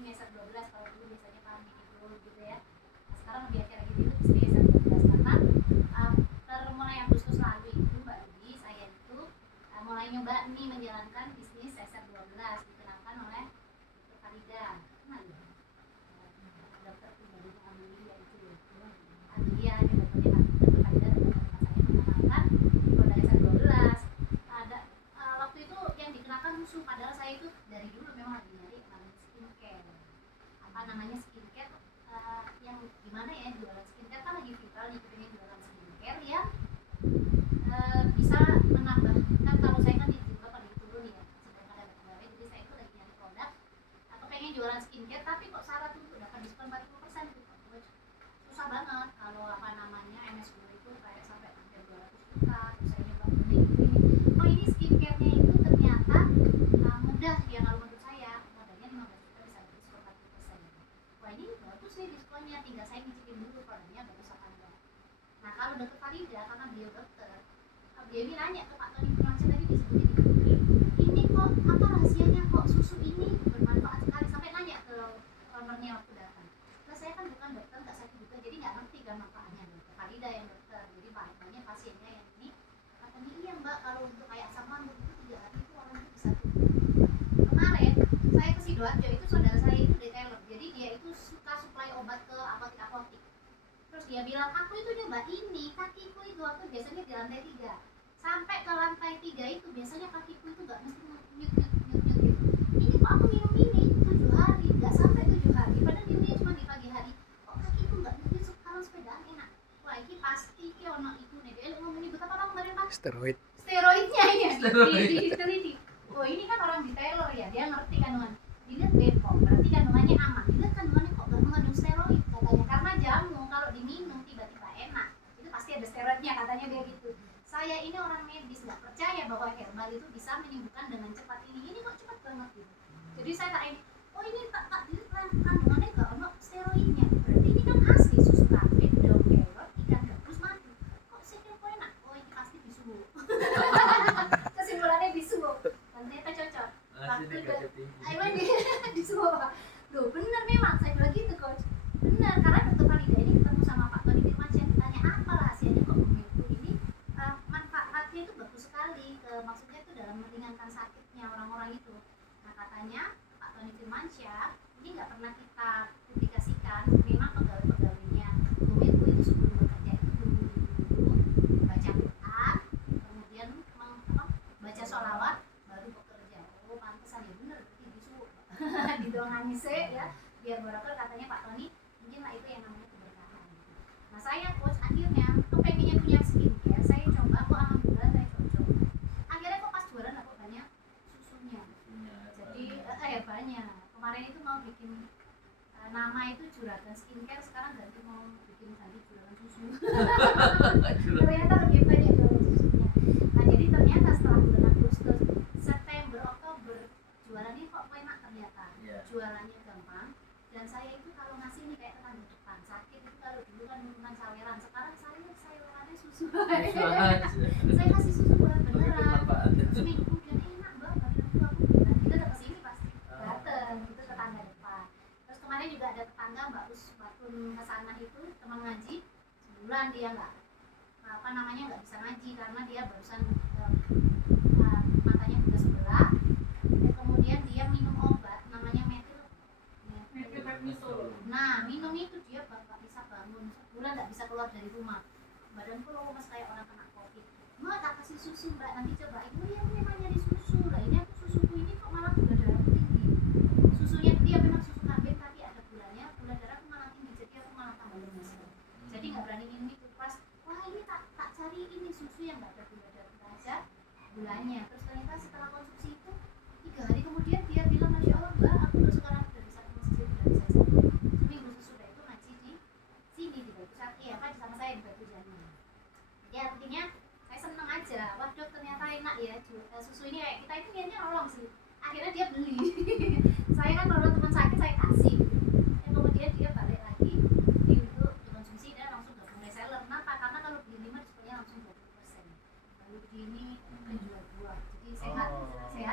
meser 12 kalau dulu biasanya pagi gitu gitu ya. Nah, sekarang lebih akhir gitu itu di meser 12 karena mulai Agustus lalu itu Mbak Ludi saya itu mulai nyoba nih menjalankan bisnis meser 12 dikenalkan oleh Dr. Farida. Kenal ya? Dokter pribadi Amelia itu. Amelia ini dokternya Dr. Farida dan teman-teman saya mengenalkan produk meser 12. Ada waktu itu yang dikenalkan musuh padahal saya itu dari dulu memang lagi nyari namanya skincare. Apa namanya skincare yang gimana ya jualan skincare kan lagi viral nih pengen jualan skincare yang bisa menambah kan kalau saya kan juga paling turun ya sedangkan ada pegawai jadi saya itu lagi nyari produk atau pengen jualan skincare tapi kok syarat untuk dapat diskon 40% tuh susah banget kalau apa namanya MS Glow itu kayak sampai hampir 200 juta terus saya nyoba ini oh ini skincare-nya itu ternyata mudah ya kalau menurut saya modalnya 15 juta bisa diskon 40%. Wah ini bagus nih diskonnya tinggal saya ngicipin dulu produknya bagus apa enggak. Nah kalau Dr. Farida karena beliau dokter dia nanya ke Pak Tony Firmansyah tadi disebutin ini kok apa rahasianya kok susu ini bermanfaat sekali sampai nanya ke ownernya waktu datang. Nah saya kan bukan dokter nggak sakit juga jadi nggak ngerti kan manfaatnya Dr. Farida yang dokter jadi banyak pasiennya yang ini katanya iya mbak kalau untuk kayak asam lambung itu 3 hari itu orang itu bisa tubuh. Kemarin saya ke Sidoarjo itu saudara saya itu detailer jadi dia itu suka suplai obat ke apotik terus dia bilang aku itu nyoba ini kakiku itu aku biasanya di lantai 3 sampai ke lantai 3 itu biasanya kakiku itu gak mesti nyut gitu ini kok aku minum ini 7 hari gak sampai 7 hari padahal minumnya cuma di pagi hari kok kakiku gak nyut sekarang sepedaan enak wah ini pasti ki ono iku nih dia ngomongin betapa orang kemarin pak steroidnya ini diteliti oh ini kan orang detailer ya dia ngerti kandungan dilihat Bepom berarti kandungannya aman dilihat kandungannya kok gak mengandung steroid katanya karena jamu kalau diminum tiba-tiba enak itu pasti ada steroidnya katanya dia gitu. Saya ini orang medis nggak percaya bahwa herbal itu bisa menyembuhkan dengan cepat ini kok cepat banget gitu jadi saya tak ini oh ini tak dilihat kandungannya nggak ono steroidnya berarti ini kan asli susu kambing daun kelor ikan gabus madu kok sekian enak oh ini pasti disuhu kesimpulannya disuhu dan ternyata cocok waktu ayo disuhu apa loh bener memang saya bilang gitu coach benar karena Dr. Farida ini ketemu sama Pak Tony Firmansyah ditanya apa rahasianya kok memiliki ini manfaatnya itu bagus sekali maksudnya itu dalam meringankan sakitnya orang-orang itu nah katanya Pak Tony Firmansyah ini nggak pernah kita publikasikan memang pegawai-pegawainya Bumilku itu sebelum bekerja itu dulu baca Quran kemudian baca sholawat baru bekerja oh pantesan ya bener berarti disuruh didongani ya biar barokah katanya Pak Tony mungkin lah itu yang namanya keberkahan. Nah saya coach akhirnya kepengennya punya skincare saya coba kok alhamdulillah saya cocok akhirnya kok pas jualan aku banyak susunya jadi banyak kemarin itu mau bikin nama itu juragan skincare sekarang ganti mau bikin juragan susu ternyata lebih banyak jualan susunya nah jadi ternyata setelah bulan Agustus September Oktober jualannya kok enak ternyata jualannya gampang dan saya itu kalau ngasih ini kayak tetangga depan sakit itu kalau dulu kan minuman saweran sekarang sawerannya susu saya kasih susu beneran seminggu dan enak banget padahal aku bilang kita udah kesini pasti dateng itu tetangga depan terus kemarin juga ada tetangga Mbak Us waktu kesana itu teman ngaji sebulan dia nggak nggak bisa ngaji karena dia barusan matanya buta sebelah dan kemudian dia minum obat namanya metil nah minum itu dia nggak bisa bangun sebulan nggak bisa keluar dari rumah badanku lemas kayak orang kena covid mbak tak kasih susu mbak nanti coba ibu yang memang nyari susu lah ini aku susuku ini kok malah gula darahku tinggi susunya dia memang susu kambing tapi ada gulanya gula darahku malah tinggi jadi aku malah tambah lemas jadi nggak berani minum itu pas wah ini tak cari ini susu yang nggak ada gula darah nggak ada gulanya terus ternyata setelah konsumsi itu 3 hari kemudian dia bilang masya Allah mbak aku udah sekarang udah bisa ke masjid udah bisa seminggu sesudah itu ngaji di sini di Batu Saki ya kan sama saya di Batu Jani jadi artinya saya seneng aja wah dok ternyata enak ya susu ini kayak kita itu niatnya nolong sih akhirnya dia beli saya kan kalau teman sakit saya kasih dan kemudian dia balik lagi untuk dikonsumsi dan langsung gabung reseller kenapa? Karena kalau beli 5 diskonnya langsung 20% lalu ini penjual 2 jadi saya